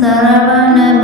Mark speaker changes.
Speaker 1: saravana